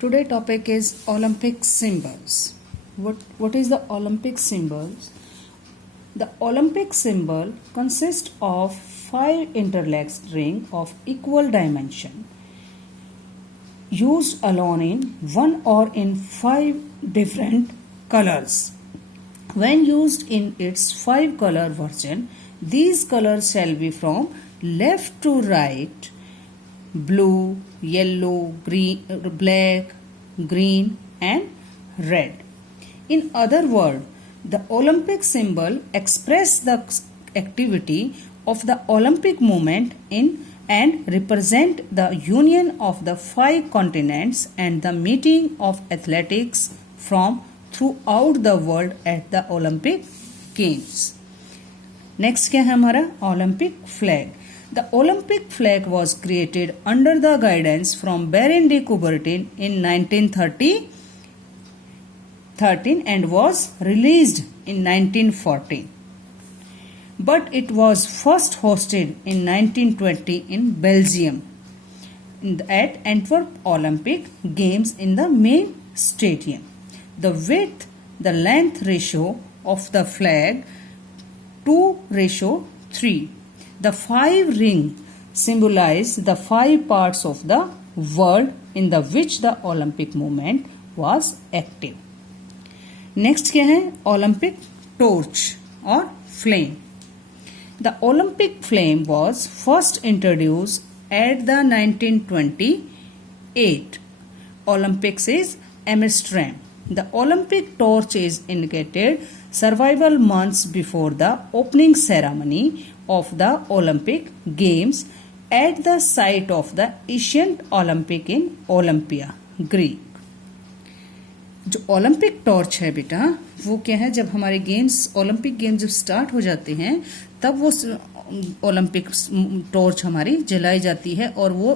Today topic is Olympic symbols. What is the Olympic symbols? The Olympic symbol consists of 5 interlaced rings of equal dimension used alone in one or in 5 different colors. When used in its 5 color version, these colors shall be from left to right: blue, yellow, green, black, green and red. In other words, the Olympic symbol expresses the activity of the Olympic movement in and represent the union of the 5 continents and the meeting of athletics from throughout the world at the Olympic Games. Next क्या है हमारा Olympic flag. The Olympic flag was created under the guidance from Baron de Coubertin in 1913 and was released in 1914. But it was first hosted in 1920 in Belgium at Antwerp Olympic Games in the main stadium. The width, the length ratio of the flag 2:3. The 5 rings symbolize the 5 parts of the world in the which the Olympic movement was active. Next क्या है Olympic torch or flame. The Olympic flame was first introduced at the 1928 Olympics in Amsterdam. The Olympic torch is indicated survival months before the opening ceremony of the Olympic Games at the site of the Ancient Olympic in Olympia, Greek. जो Olympic torch है बेटा वो क्या है, जब हमारे games Olympic games जब start हो जाते हैं तब वो ओलंपिक टॉर्च हमारी जलाई जाती है और वो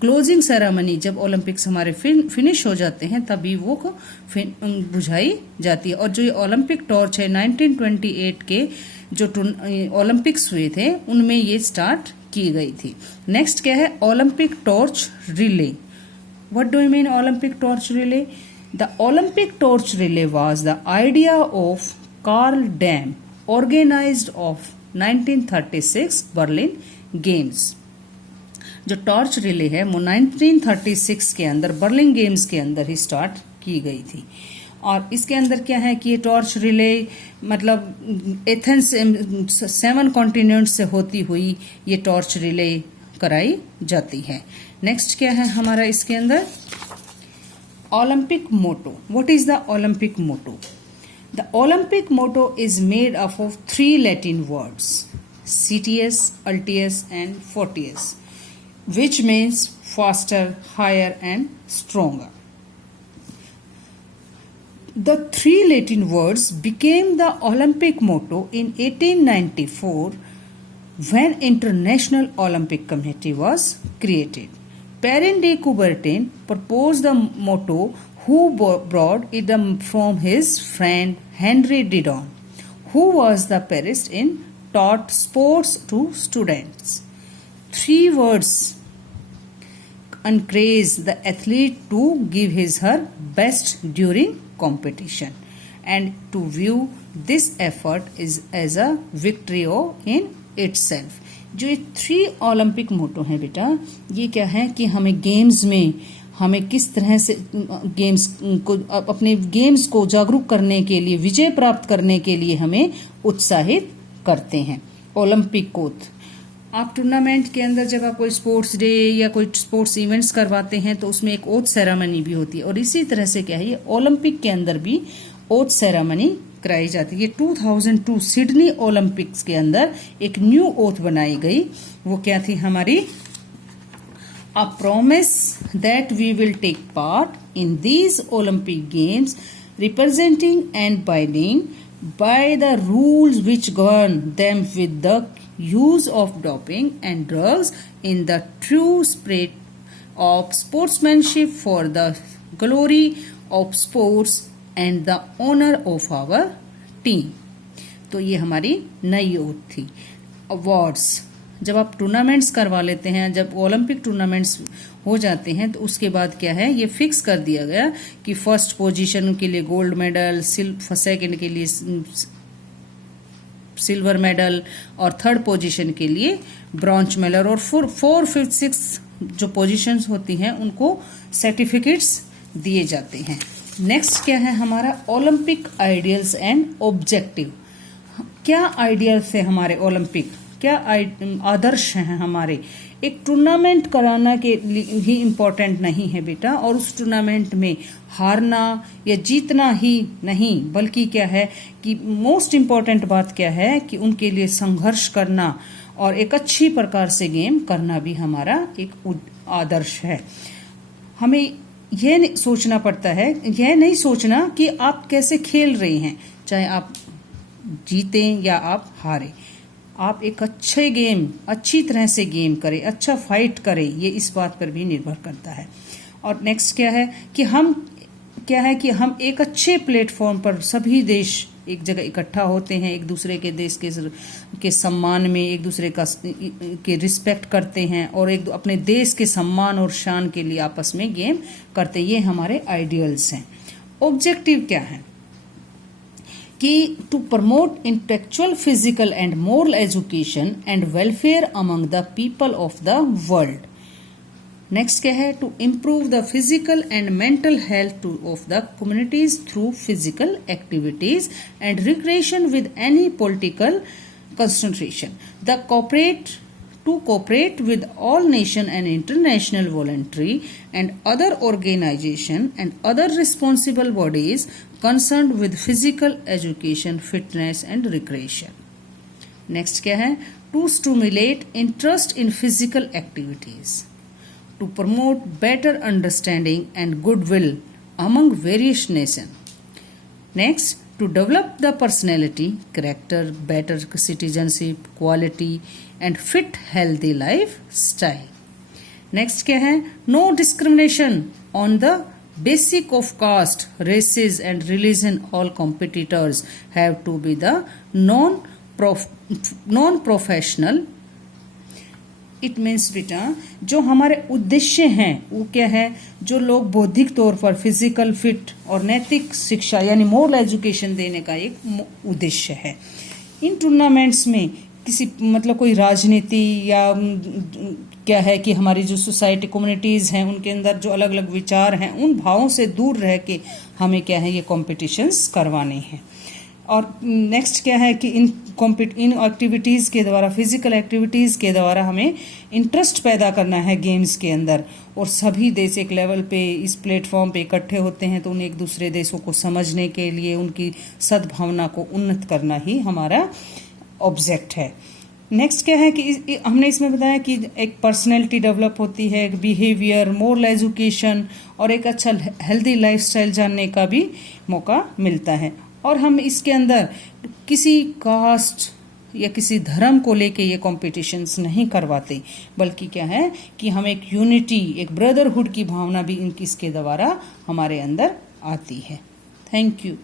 क्लोजिंग सेरेमनी जब ओलंपिक्स हमारे फिनिश हो जाते हैं तभी वो बुझाई जाती है. और जो ये ओलंपिक टॉर्च है 1928 के जो ओलंपिक्स हुए थे उनमें ये स्टार्ट की गई थी. नेक्स्ट क्या है Olympic torch relay. What do you mean Olympic torch relay? The Olympic torch relay was the idea of Carl Dam, organized of 1936 Berlin Games. जो टॉर्च रिले है वो 1936 के अंदर बर्लिन गेम्स के अंदर ही स्टार्ट की गई थी. और इसके अंदर क्या है कि ये टॉर्च रिले मतलब एथेंस 7 कॉन्टिनेंट से होती हुई ये टॉर्च रिले कराई जाती है. नेक्स्ट क्या है हमारा इसके अंदर Olympic motto. What is the Olympic motto? The Olympic motto is made up of 3 Latin words, Citius, Altius and Fortius, which means faster, higher and stronger. The 3 Latin words became the Olympic motto in 1894 when International Olympic Committee was created. Baron de Coubertin proposed the motto, who brought it from his friend Henri Didon, who was the Paris in taught sports to students. 3 words encourage the athlete to give her best during competition and to view this effort is as a victory in itself. जो ये 3 Olympic मोटो हैं बेटा ये क्या है कि हमें games में हमें किस तरह से गेम्स को अपने गेम्स को जागरूक करने के लिए विजय प्राप्त करने के लिए हमें उत्साहित करते हैं. ओलंपिक कोथ आप टूर्नामेंट के अंदर जब आप कोई स्पोर्ट्स डे या कोई स्पोर्ट्स इवेंट्स करवाते हैं तो उसमें एक ओथ सेरेमनी भी होती है और इसी तरह से क्या है ये ओलंपिक के अंदर भी ओथ सेरेमनी कराई जाती है. ये 2002 सिडनी ओलंपिक्स के अंदर एक न्यू ओथ बनाई गई. वो क्या थी हमारी a promise that we will take part in these Olympic games representing and binding by the rules which govern them with the use of doping and drugs in the true spirit of sportsmanship for the glory of sports and the honour of our team. तो ये हमारी नई oath थी. Awards जब आप tournaments करवा लेते हैं, जब ओलंपिक टूर्नामेंट्स हो जाते हैं, तो उसके बाद क्या है, ये फिक्स कर दिया गया कि फर्स्ट पोजीशन के लिए गोल्ड मेडल, सेकंड के लिए सिल्वर मेडल और थर्ड पोजीशन के लिए ब्रॉन्ज मेडल, और 4, 5, 6 जो पोजीशंस होती हैं उनको सर्टिफिकेट्स दिए जाते हैं। नेक्स्ट क्या है हमारा ओलंपिक आइडियल्स एंड ऑब्जेक्टिव। क्या आइडियल्स है हमारे ओलंपिक, क्या आदर्श हैं हमारे। एक टूर्नामेंट कराना के लिए ही इम्पोर्टेंट नहीं है बेटा, और उस टूर्नामेंट में हारना या जीतना ही नहीं, बल्कि क्या है कि मोस्ट इम्पोर्टेंट बात क्या है कि उनके लिए संघर्ष करना और एक अच्छी प्रकार से गेम करना भी हमारा एक आदर्श है। हमें यह सोचना पड़ता है, यह नहीं सोचना कि आप कैसे खेल रहे हैं, चाहे आप जीतें या आप हारें, आप एक अच्छे गेम, अच्छी तरह से गेम करें, अच्छा फाइट करें, ये इस बात पर भी निर्भर करता है। और नेक्स्ट क्या है कि हम एक अच्छे प्लेटफॉर्म पर सभी देश एक जगह इकट्ठा होते हैं, एक दूसरे के देश के सम्मान में एक दूसरे के रिस्पेक्ट करते हैं और एक अपने देश के सम्मान और शान के लिए आपस में गेम करते हैं। ये हमारे आइडियल्स हैं। ऑब्जेक्टिव क्या है कि to promote intellectual, physical and moral education and welfare among the people of the world. Next क्या है, to improve the physical and mental health of the communities through physical activities and recreation with any political concentration. To cooperate with all nation and international voluntary and other organization and other responsible bodies concerned with physical education, fitness and recreation. Next क्या है, to stimulate interest in physical activities, to promote better understanding and goodwill among various nations. Next, to develop the personality, character, better citizenship, quality and fit healthy lifestyle. Next क्या है, no discrimination on the basis of caste, races and religion. All competitors have to be the non-professional. It means बेटा जो हमारे उद्देश्य हैं वो क्या है, जो लोग बौद्धिक तौर पर फिजिकल फिट और नैतिक शिक्षा यानी मोरल एजुकेशन देने का एक उद्देश्य है। इन टूर्नामेंट्स में किसी कोई राजनीति या क्या है कि हमारी जो सोसाइटी कम्युनिटीज़ हैं उनके अंदर जो अलग अलग विचार हैं उन भावों से दूर रह के हमें क्या है ये कॉम्पिटिशन्स करवाने हैं। और नेक्स्ट क्या है कि इन एक्टिविटीज़ के द्वारा, फिजिकल एक्टिविटीज़ के द्वारा हमें इंटरेस्ट पैदा करना है गेम्स के अंदर, और सभी देश एक लेवल पे इस प्लेटफॉर्म पे इकट्ठे होते हैं तो उन्हें एक दूसरे देशों को समझने के लिए उनकी सद्भावना को उन्नत करना ही हमारा ऑब्जेक्ट है। नेक्स्ट क्या है कि हमने इसमें बताया कि एक पर्सनैलिटी डेवलप होती है, एक बिहेवियर, मोरल एजुकेशन और एक अच्छा हेल्दी लाइफस्टाइल जानने का भी मौका मिलता है। और हम इसके अंदर किसी कास्ट या किसी धर्म को लेके ये कॉम्पिटिशन्स नहीं करवाते, बल्कि क्या है कि हम एक यूनिटी, एक ब्रदरहुड की भावना भी इसके द्वारा हमारे अंदर आती है। Thank you.